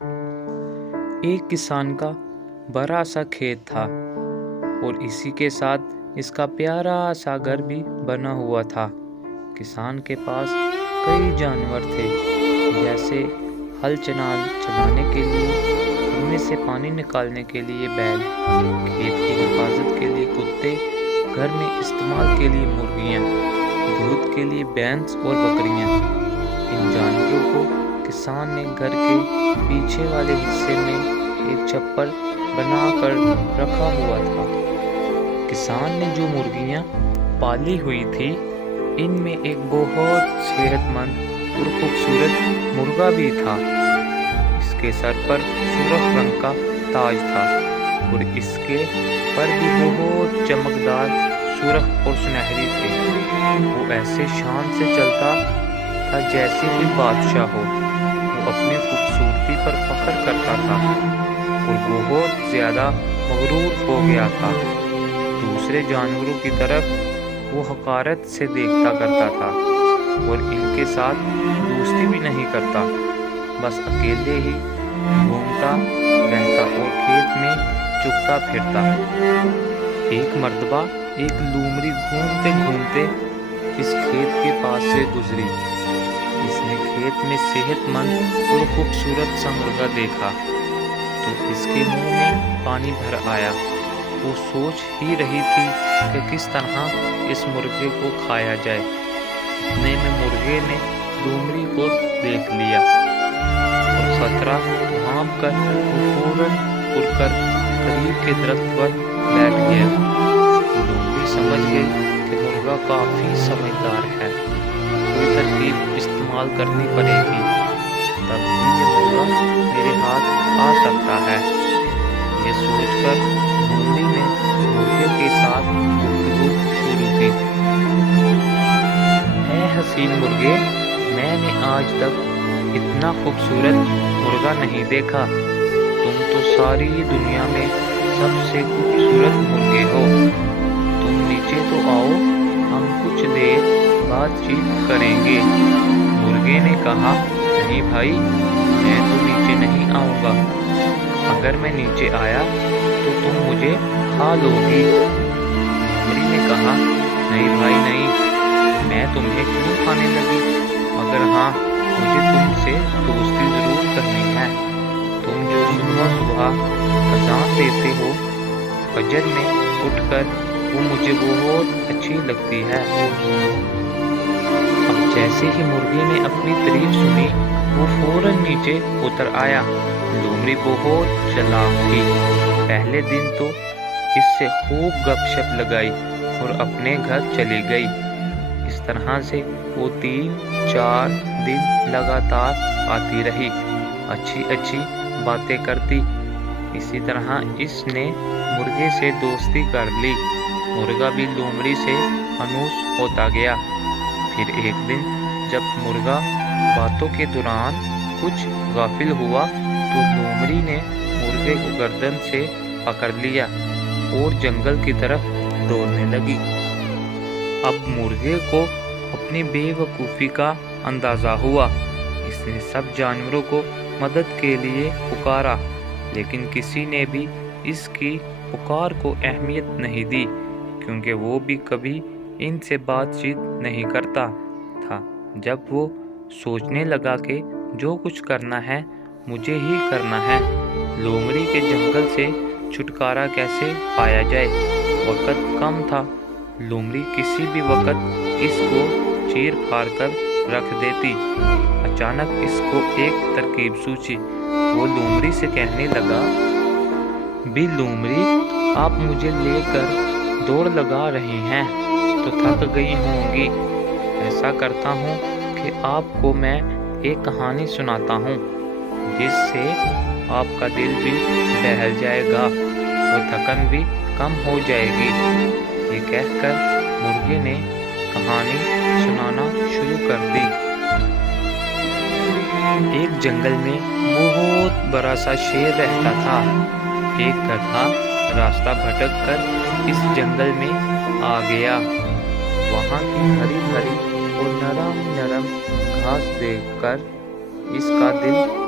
ایک کسان کا بڑا سا کھیت تھا اور اسی کے ساتھ اس کا پیارا سا گھر بھی بنا ہوا تھا۔ کسان کے پاس کئی جانور تھے، جیسے ہل چلانے کے لیے، کنویں سے پانی نکالنے کے لیے بیل، کھیت کی حفاظت کے لیے کتے، گھر میں استعمال کے لیے مرغیاں، دودھ کے لیے بھینس اور بکریاں۔ ان جانوروں کو کسان نے گھر کے پیچھے والے حصے میں ایک چھپر بنا کر رکھا ہوا تھا۔ کسان نے جو مرغیاں پالی ہوئی تھی، ان میں ایک بہت صحت مند اور خوبصورت مرغا بھی تھا۔ اس کے سر پر سرخ رنگ کا تاج تھا اور اس کے پر بھی بہت چمکدار سرخ اور سنہری تھے۔ وہ ایسے شان سے چلتا تھا جیسے کوئی بادشاہ ہو۔ وہ اپنی خوبصورتی پر فخر کرتا تھا اور بہت زیادہ مغرور ہو گیا تھا۔ دوسرے جانوروں کی طرف وہ حقارت سے دیکھتا کرتا تھا اور ان کے ساتھ دوستی بھی نہیں کرتا، بس اکیلے ہی گھومتا رہتا اور کھیت میں چگتا پھرتا۔ ایک مرتبہ ایک لومڑی گھومتے گھومتے اس کھیت کے پاس سے گزری۔ اس نے کھیت میں صحت مند اور خوبصورت سا مرغا دیکھا تو اس کے منہ میں پانی بھر آیا۔ وہ سوچ ہی رہی تھی کہ کس طرح اس مرغے کو کھایا جائے۔ اتنے میں مرغے نے لومڑی کو دیکھ لیا اور خطرہ بھانپ کر وہ فوراً اڑ کر قریب کے درخت پر بیٹھ گیا۔ لومڑی سمجھ گئی کہ مرغا کافی سمجھدار ہے، کوئی ترکیب استعمال کرنی پڑے گی، تب بھی یہ مرغا میرے ہاتھ آ سکتا ہے۔ یہ سوچ کر لومڑی نے مرغے کے ساتھ گفتگو شروع کی۔ اے حسین مرغے، میں نے آج تک اتنا خوبصورت مرغا نہیں دیکھا۔ تم تو ساری دنیا میں سب سے خوبصورت مرغے ہو۔ تم نیچے تو آؤ، ہم کچھ دیر بات چیت کریں گے۔ مرغے نے کہا، نہیں بھائی، میں تو نیچے نہیں آؤں گا۔ اگر میں نیچے آیا تو تم مجھے کھا لو گی۔ لومڑی نے کہا، نہیں بھائی نہیں، میں تمہیں کیوں کھانے لگی؟ مگر ہاں، مجھے تم سے دوستی ضرور کرنی ہے۔ تم جو صبح صبح اذان دیتے ہو فجر میں اٹھ کر، وہ مجھے بہت اچھی لگتی ہے۔ اب جیسے ہی مرغے نے اپنی تعریف سنی، وہ فوراً نیچے اتر آیا۔ لومڑی بہت چالاک تھی۔ پہلے دن تو اس سے خوب گپ شپ لگائی اور اپنے گھر چلی گئی۔ اس طرح سے وہ 3-4 دن لگاتار آتی رہی، اچھی اچھی باتیں کرتی۔ اسی طرح اس نے مرغے سے دوستی کر لی۔ مرغا بھی لومڑی سے انوس ہوتا گیا۔ پھر ایک دن جب مرغا باتوں کے دوران کچھ غافل ہوا تو لومڑی نے مرغے کو گردن سے پکڑ لیا اور جنگل کی طرف دوڑنے لگی۔ اب مرغے کو اپنی بے وقوفی کا اندازہ ہوا۔ اس نے سب جانوروں کو مدد کے لیے پکارا، لیکن کسی نے بھی اس کی پکار کو اہمیت نہیں دی، کیونکہ وہ بھی کبھی ان سے بات چیت نہیں کرتا تھا۔ جب وہ سوچنے لگا کہ جو کچھ کرنا ہے مجھے ہی کرنا ہے، لومڑی کے جنگل سے چھٹکارا کیسے پایا جائے؟ وقت کم تھا، لومڑی کسی بھی وقت اس کو چیر پھاڑ کر رکھ دیتی۔ اچانک اس کو ایک ترکیب سوچی۔ وہ لومڑی سے کہنے لگا، بھی لومڑی، آپ مجھے لے کر دوڑ لگا رہی ہیں تو تھک گئی ہوں گی۔ ایسا کرتا ہوں کہ آپ کو میں ایک کہانی سناتا ہوں، جس سے آپ کا دل بھی بہل جائے گا اور تھکن بھی کم ہو جائے گی۔ یہ کہہ کر مرغے نے کہانی سنانا شروع کر دی۔ ایک جنگل میں بہت بڑا سا شیر رہتا تھا۔ ایک گدھا راستہ بھٹک کر اس جنگل میں آ گیا۔ وہاں کی ہری بھری اور نرم نرم گھاس دیکھ کر اس کا دل